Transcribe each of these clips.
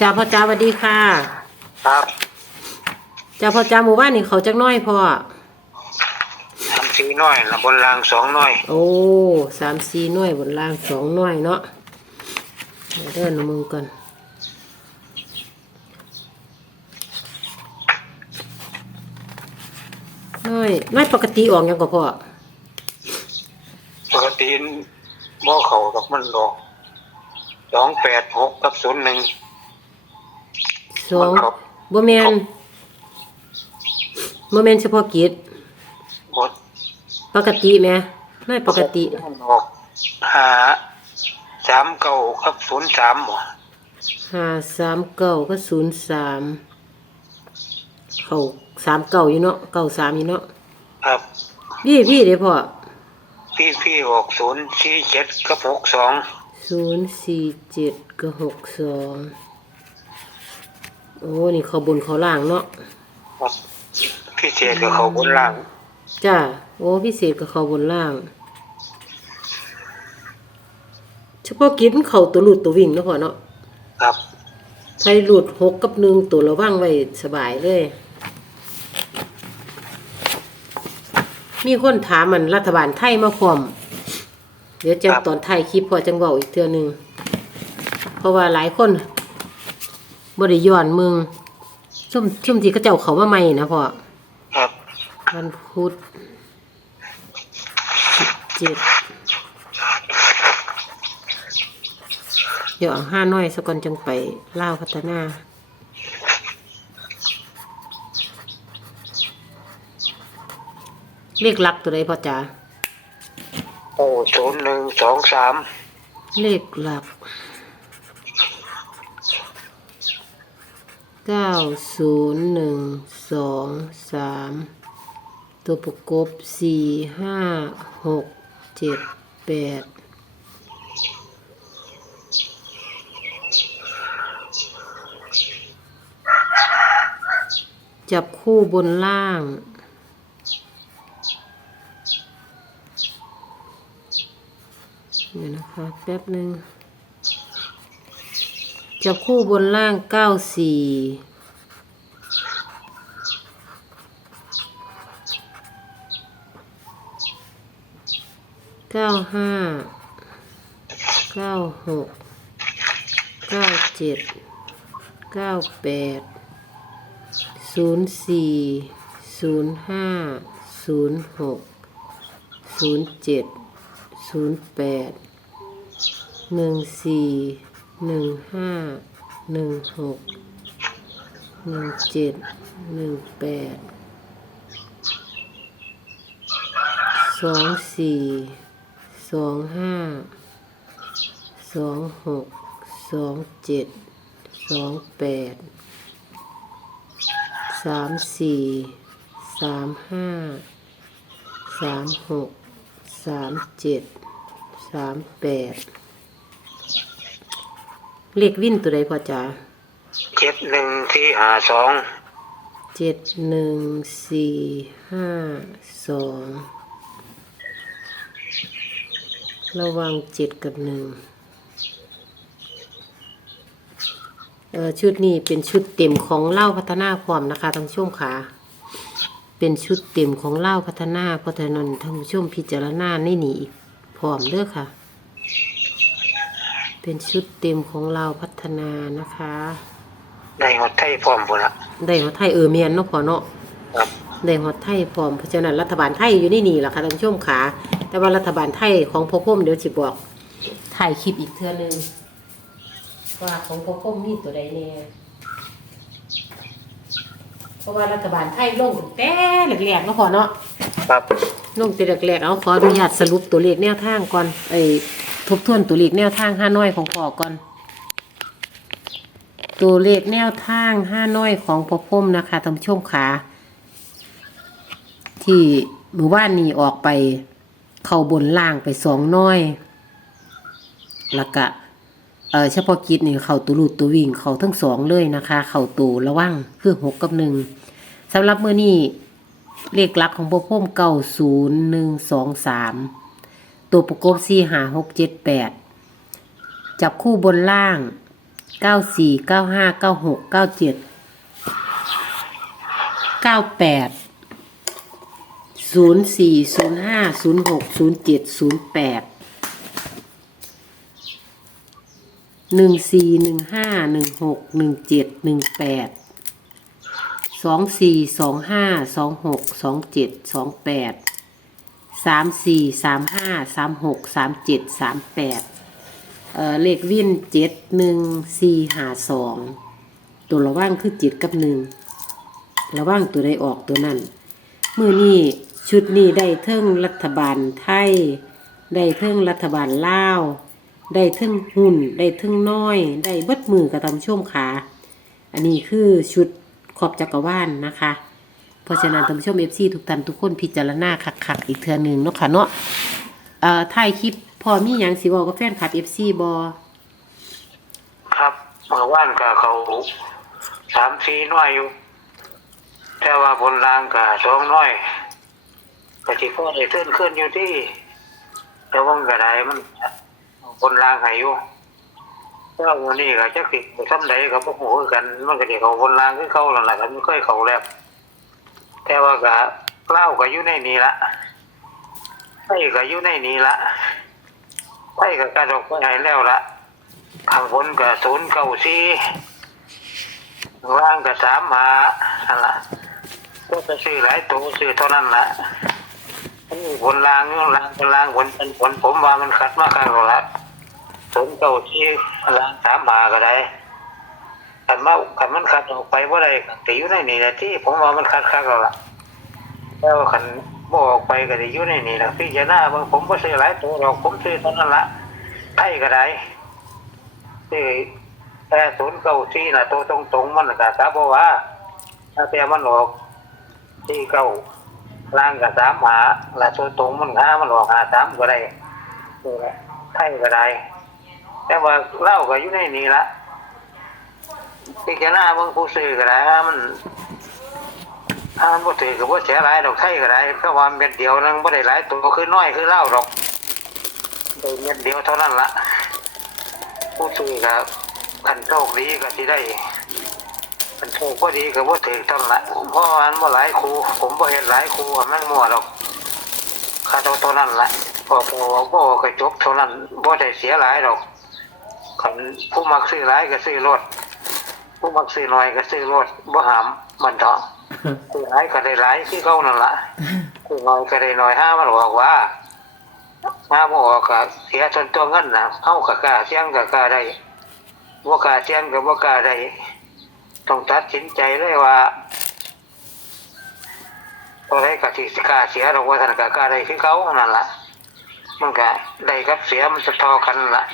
จ้าพ่อจ้าสวัสดีค่ะครับจ้าพ่อจ้าหมู่บ้านนี่เขาจักหน้อยพ่อทำสีน้อยละบนรางสองน้อย โอ้สามสี่หน่วยบนล่างสองหน่วยเนาะเดี๋ยวเดินมึงก่อนหน้อยหน้อยปกติออกยังก็พ่อปกติบ่เขาดอกมันดอกสองแปดหกกับศูนย์หนึ่ง สองครับ บ่แมนบ่แมนเฉพาะกิจ บดปกติไหมหน้อยปกติมันออกหาสามเก้ากับศูนย์สามบ่ห้าสามเก้าก็ศูนย์สามเขาสามเก้าอยู่เนาะเก้าสามอยู่เนาะครับ พี่พี่เดี๋ยวพ่อพี่พี่ออกศูนย์สี่เจ็ดกับหกสองศูนย์สี่เจ็ดก็หกสอง โอ้นี่เขาบนเขาล่างเนาะครับพี่เศษกับเขาบนล่างจ้าโอ้พิเศษกับเขาบนล่าง เฉพาะกิจมันเขาตัวหลุดตัววิ่งเนาะพ่อเนาะครับไทยหลุดหกกับหนึ่งตัวระว่างไว้สบายเลย มีคนถามมันรัฐบาลไทยมาพร้อมเดี๋ยวจังตอนไทยคลิปพอจังเบาอีกเทื่อหนึง เพราะว่าหลายคน บริย้อนเมืองช่วมช่วมที่เขาเจ้าเขามาใหม่นะพ่อครับวันพุธเจ็ดเดี๋ยวเอาห้าน้อยสักก่อนจังไปเล่าวพัฒนาเลขหลักตัวใดพ่อจ๋าโอ้ศูนย์หนึ่งสองสามเลขหลัก เก้าศูนย์หนึ่งสองสามตัวประกบสี่ห้าหกเจ็ดแปดจับคู่บนล่าง เดี๋ยวนะคะ แป๊บหนึ่ง จับคู่บนล่างเก้าสี่เก้าห้าเก้าหกเก้าเจ็ดเก้าแปดศูนย์สี่ศูนย์ห้าศูนย์หกศูนย์เจ็ดศูนย์แปดหนึ่งสี่ หนึ่งห้าหนึ่งหกหนึ่งเจ็ดหนึ่งแปดสองสี่สองห้าสองหกสองเจ็ดสองแปดสามสี่สามห้าสามหกสามเจ็ดสามแปด เลขวิ่นตัวใดพอจ๋าเจ็ดหนึ่งที่หาสองเจ็ดหนึ่งสี่ห้าสองระวังเจ็ดกับหนึ่งเออชุดนี้เป็นชุดเต็มของเล่าพัฒนาความนะคะทั้งช่วงขาเป็นชุดเต็มของเล่าพัฒนาเพราะฉะนั้นท่านผู้ชมพิจารณาในนี้อีกพร้อมเด้อค่ะ เป็นชุดเต็มของเราพัฒนานะคะ ได้หดไทยพร้อมพุ่นละได้ฮอดไทยเออเมียนเนาะพอเนาะครับได้ฮอดไทยพร้อมเพราะฉะนั้นรัฐบาลไทยอยู่ในนี่แหละค่ะท่านผู้ชมขาแต่ว่ารัฐบาลไทยของพ่อพ่มเดี๋ยวสิบอกถ่ายคลิปอีกเทื่อนึงว่าของพ่อพ่มมีตัวใดแน่เพราะว่ารัฐบาลไทยลงตั้งแต่แรกๆเนาะพอเนาะครับลงแต่แรกๆเอาขออนุญาตสรุปตัวเลขแนวทางก่อนไอ้ ทบทวนตัวเลขแนวทางห้าน้อยของพ่อก่อน ตัวเลขแนวทางห้าน้อยของพ่อพ่มนะคะท่านผู้ชมขาที่หมู่บ้านนี้ออกไป เข้าบนล่างไปสองน้อยแล้วก็เออเฉพาะกิจนี่เข้าตัวลูดตัววิ่งเข้าทั้งสองเลยนะคะ เข้าตัวระว่างคือหกกับหนึ่งสำหรับเมื่อนี้เลขหลักของพ่อพ่มเก้าศูนย์หนึ่งสองสาม ตัวประกบสี่หาหกเจ็ดแปดจับคู่บนล่างเก้าสี่เก้าห้าเก้าหกเก้าเจ็ดเก้าแปดศูนย์สี่ศูนย์ห้าศูนย์หกศูนย์เจ็ดศูนย์แปดหนึ่งสี่หนึ่งห้าหนึ่งหกหนึ่งเจ็ดหนึ่งแปดสองสี่สองห้าสองหกสองเจ็ดสองแปด สามสี่สามห้าสามหกสามเจ็ดสามแปดเอ่อเลขวิ่นเจ็ดหนึ่งสี่หาสองตัวระว่างคือเจ็ดกับหนึ่งระว่างตัวใดออกตัวนั้นมือนี้ชุดนี้ได้เทิงรัฐบาลไทย ได้เทิงรัฐบาลลาวได้เทิงหุ่น ได้เทิงน้อย ได้เบิดมือกับตำช่วงขา อันนี้คือชุดขอบจักรวาลนนะคะ เพราะฉะนั้นท่านผู้ชมเอฟซีทุกท่านทุกคนพิจารณาคักๆอีกเทือหนึ่งเนาะค่ะเนาะเอ่อถ่ายคลิปพอมีหยังสิบอกกับแฟนคลับเอฟซีบอครับเมื่อวานก็เขาสามสี่น้อยอยู่ แต่ว่าบนรางก็สองน้อยก็ที่พ่อได้เทื่อนขึ้นอยู่ที่แต่ว่ามันก็ได้มันบนรางให้อยู่แต่ว่าวันนี้ก็จะติดทำใดกับพวกหูคือกัน มันก็เดี๋ยวเขาบนรางคือเขาแล้วล่ะกันไม่เคยเขาแล้ว แต่ว่าก็เล่าก็อยู่ในนี้ละไอ้ก็อยู่ในนี้ละไอ้ก็กระดกไปไหนแล้วละข้างบนก็ศูนย์เก้าสี่ล่างก็สามหาอันละก็จะซื้อหลายตัวซื้อเท่านั้นละอันนี้บนล่างนี่ล่างบนล่างบนเป็นผลผมว่ามันขัดมาข้างเราละศูนย์เก้าสี่ล่างสามหาก็ได้ ขันมาขันมันขัดออกไปว่าไรตีอยู่ในนี่แหละที่ผมว่ามันขัดข้างเราละแล้วขันบออกไปก็ได้อยู่ในนี่แหละพี่เจะหน้าผมก็ซื้อหลายตัวหรอกผมซื้อเท่านั้นละไทยก็ได้ที่แค่ศูนย์เก้าสี่นะตัวตรงตรงมันก็สาบว่าถ้าแต่มันออกที่เก้าล่างกับสามหาละตัวตรงมันห้ามันออกหาสามก็ได้นี่แหละไทยก็ได้แต่ว่าเล่าก็อยู่ในนี้ละ ที่จะหน้าเบิ่งผู้ซื้อก็ได้มันถ้ามันบ่ถือก็บ่เสียหลายดอกไทยก็ได้เพราะว่าเม็ดเดียวนึงบ่ได้หลายตัวคือน้อยคือเล่าดอกได้เม็ดเดียวเท่านั้นละผู้ซื้อกับคันโชคดีก็ที่ได้คันโชคก็ดีก็บ่ถือเท่านั้นละเพราะมันบ่หลายครูผมบ่เห็นหลายครูอะมันมั่วดอกค่าเท่าเท่านั้นละพอพอบ่ก็จบเท่านั้นบ่ได้เสียหลายดอกคันผู้มักซื้อหลายก็ซื้อรถ ผู้มักซื้อน้อยก็ซื้อรถบ่หามมันเถาะซื้อหลายก็ได้หลายคือเก่านั่นละซื้อน้อยก็ได้น้อยห้ามันบอกว่าถ้าบ่ออกก็เสียจนตัวเงินนะเฮาก็กล้าเสี่ยงก็กล้าได้บ่กล้าเสี่ยงก็บ่กล้าได้ต้องตัดสินใจเลยว่าตัวใดก็สิกล้าเสียดอกว่าท่านก็กล้าได้คือเขานั่นล่ะมันก็ได้กับเสียมันจะทอกันล่ะ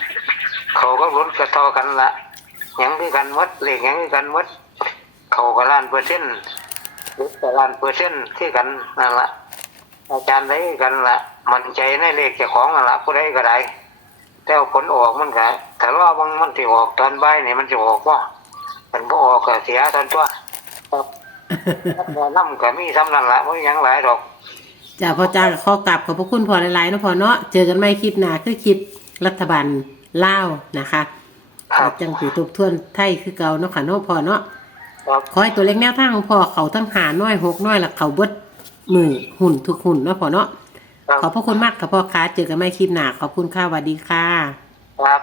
เขาก็ลุ้นก็ทอกันล่ะห ยังคือกันหมดเลขยังคือกันหมดเขาก็ล้านเปอร์เซ็นต์ลุกก็ล้านเปอร์เซ็นต์คือกันนั่นละอาจารย์ได้กันละมันใจในเลขเจ้าของนั่นละผู้ใดก็ได้แต่วผลออกมันก็ถ้ารอบางมันสิออกตอนใบนี่มันจะออกว่ามันบ่ออกก็เสียตอนตัวครับบ่นำก็มีซ้ำนั่นละมีหยังหลายดอกจ้าพอจ้าขอกลับขอบพระคุณพอหลายๆนะพอเนาะเจอกันใหม่คลิปหน้าคือคลิปรัฐบาลเล่านะคะ ครับจังผือทบทวนไทยคือเก่าเนาะค่ะเนาะพอเนาะครับขอให้ตัวเล็กแนวทางของพ่อเขาทั้งหาน้อยหกน้อยและเขาเบิดมือหุ่นทุกหุ่นเนาะพอเนาะครับ ขอบพระคุณมากค่ะพ่อค้าเจอกันใหม่คลิปหน้าขอบคุณค่ะสวัสดีค่ะ ครับ